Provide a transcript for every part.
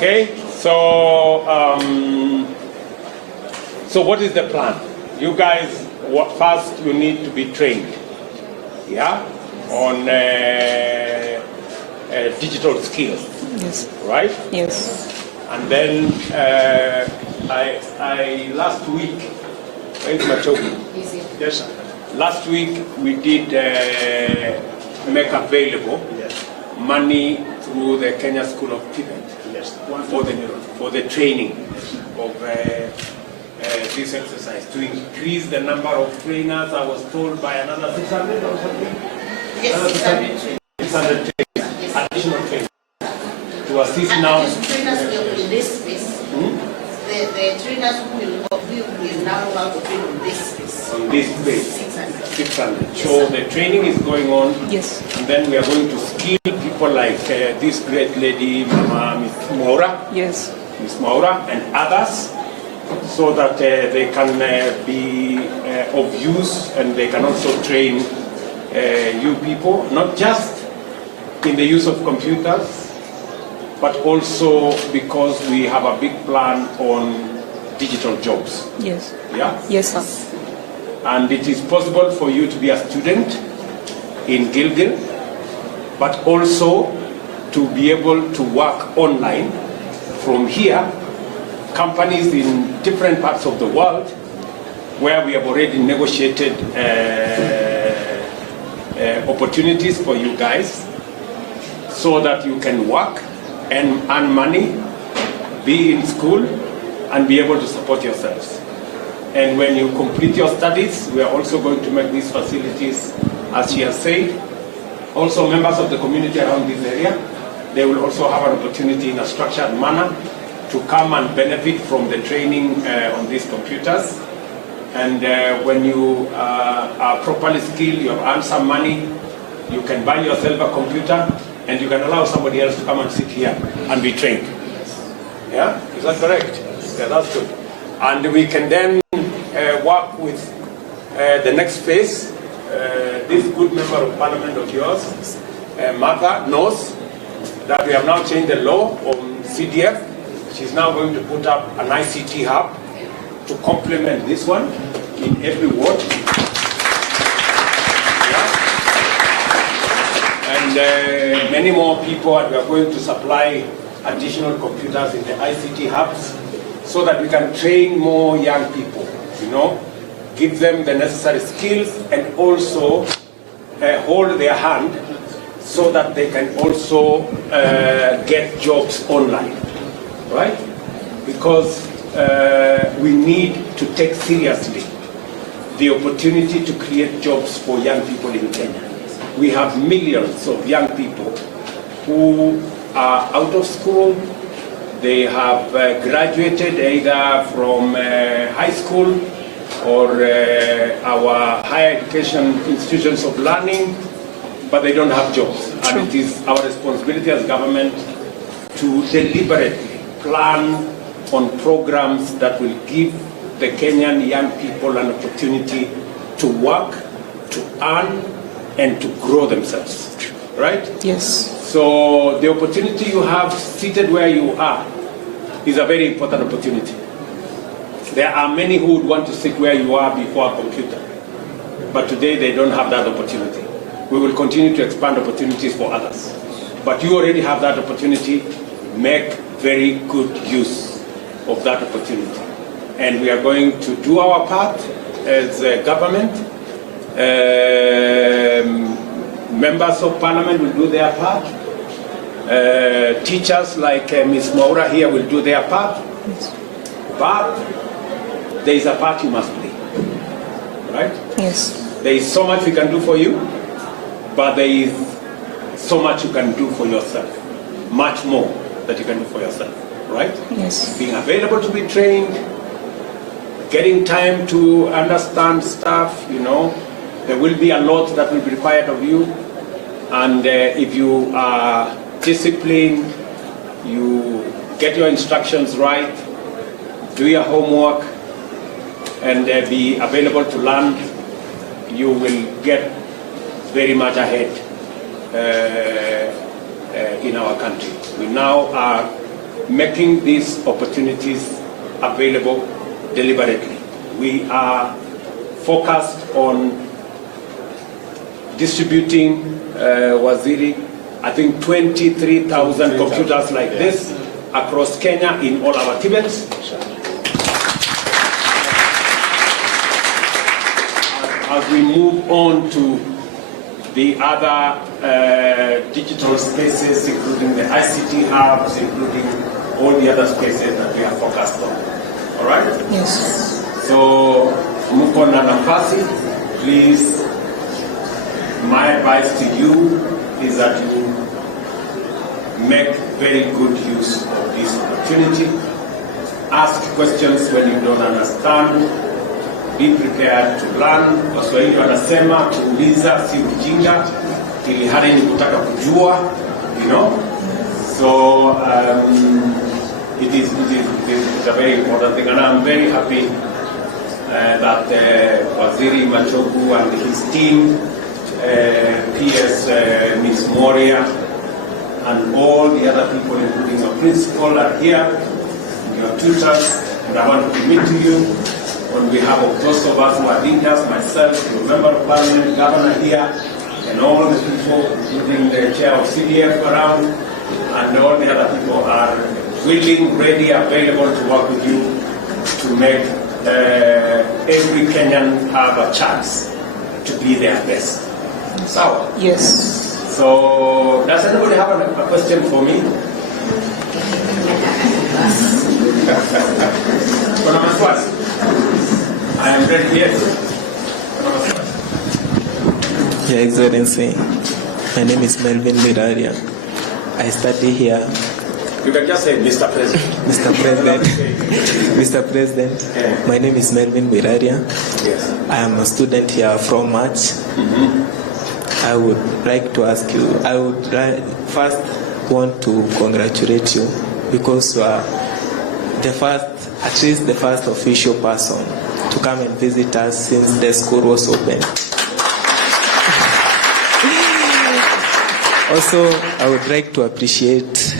Okay, so what is the plan? You guys, first you need to be trained, yeah, on digital skills. Yes. Right? Yes. And then I last week, where's my chocolate? Yes, sir. Last week we did make available money through the Kenya School of Pivot for the training of this exercise to increase the number of trainers. I was told by another 600 or something. Yes, 600 trainers, additional trainers to assist now. Trainers will in this space. The trainers will now allow to train on this space. On this space. 600. So the training is going on. Yes. And then we are going to skill people like this great lady, Mama Miss Maura. Yes. Miss Maura and others, so that they can be of use, and they can also train you people, not just in the use of computers, but also because we have a big plan on digital jobs. Yes. Yeah? Yes, sir. And it is possible for you to be a student in Gilgil, but also to be able to work online from here. Companies in different parts of the world where we have already negotiated opportunities for you guys, so that you can work and earn money, be in school, and be able to support yourselves. And when you complete your studies, we are also going to make these facilities, as she has said, also members of the community around this area, they will also have an opportunity in a structured manner to come and benefit from the training on these computers. And when you are properly skilled, you have earned some money, you can buy yourself a computer, and you can allow somebody else to come and sit here and be trained. Yeah? Is that correct? Yeah, that's good. And we can then work with the next phase. This good member of parliament of yours, Martha, knows that we have now changed the law on CDF. She's now going to put up an ICT hub to complement this one in every ward. Yeah. And many more people, and we are going to supply additional computers in the ICT hubs so that we can train more young people, you know, give them the necessary skills, and also hold their hand so that they can also get jobs online. Right? Because we need to take seriously the opportunity to create jobs for young people in Kenya. We have millions of young people who are out of school. They have graduated either from high school or our higher education institutions of learning, but they don't have jobs. And it is our responsibility as government to deliberately plan on programs that will give the Kenyan young people an opportunity to work, to earn, and to grow themselves. Right? Yes. So the opportunity you have seated where you are is a very important opportunity. There are many who would want to sit where you are before a computer, but today they don't have that opportunity. We will continue to expand opportunities for others. But you already have that opportunity. Make very good use of that opportunity. And we are going to do our part as a government. Members of parliament will do their part. Teachers like Ms. Maura here will do their part. But there is a part you must play. Right? Yes. There is so much we can do for you, but there is so much you can do for yourself. Much more that you can do for yourself, right? Yes. Being available to be trained, getting time to understand stuff, you know. There will be a lot that will be required of you. And if you are disciplined, you get your instructions right, do your homework, and be available to learn, you will get very much ahead in our country. We now are making these opportunities available deliberately. We are focused on distributing, Waziri, I think 23,000 computers like this across Kenya in all our Tibets. As we move on to the other digital spaces, including the ICT hubs, including all the other spaces that we are focused on. All right? Yes. So, mko na nafasi, please. My advice to you is that you make very good use of this opportunity. Ask questions when you don't understand. Be prepared to learn. Waswahili wanasema kuuliza si ujinga, ili hali ni kutaka kujua, you know. So it is a very important thing, and I'm very happy that Waziri Machogu and his team, PS Ms. Moria, and all the other people, including your principal, are here, your tutors, and I want to commit to you on behalf of those of us who are leaders, myself, the member of parliament, governor here, and all the people, including the chair of CDF around, and all the other people are willing, ready, available to work with you to make every Kenyan have a chance to be their best. So, Yes. so does anybody have a question for me? Kuna maswali? I am ready here. Your Excellency, my name is Melvin Miraria. I study here. You can just say Mr. President. Mr. President, Mr. President, my name is Melvin Miraria. Yes. I am a student here from March. I would like to ask you, I would first want to congratulate you because you are the first, at least the first official person to come and visit us since the school was open. Also, I would like to appreciate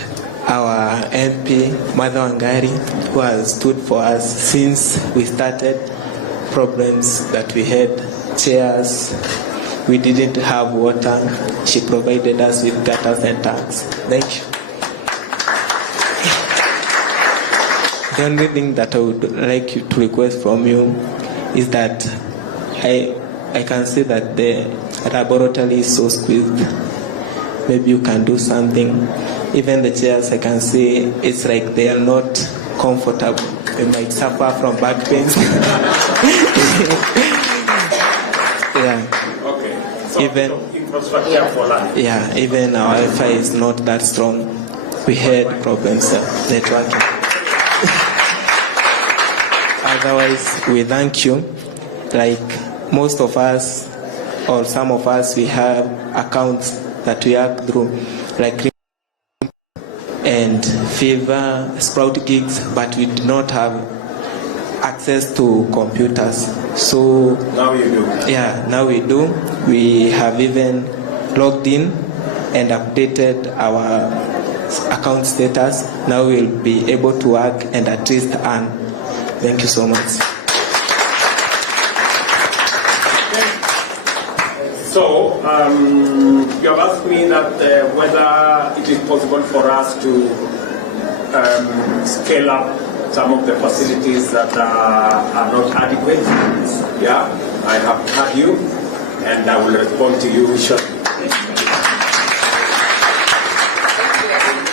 our MP, Mother Wangari, who has stood for us since we started problems that we had, chairs, we didn't have water. She provided us with gutters and tanks. Thank you. The only thing that I would like you to request from you is that I can see that the laboratory is so squeezed. Maybe you can do something. Even the chairs, I can see it's like they are not comfortable. They might suffer from back pains. Yeah. Okay. So, Even infrastructure for life. Yeah, even our Wi-Fi is not that strong. We had problems networking. Otherwise, we thank you. Like most of us, or some of us, we have accounts that we work through, like and Fever, Sprout Gigs, but we do not have access to computers. So now you do. Yeah, now we do. We have even logged in and updated our account status. Now we'll be able to work and at least earn. Thank you so much. So, you have asked me that whether it is possible for us to scale up some of the facilities that are not adequate. Yeah, I have heard you, and I will respond to you shortly.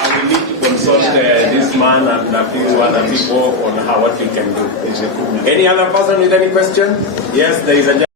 I will need to consult this man and a few other people on what we can do. Any other person with any question? Yes, there is a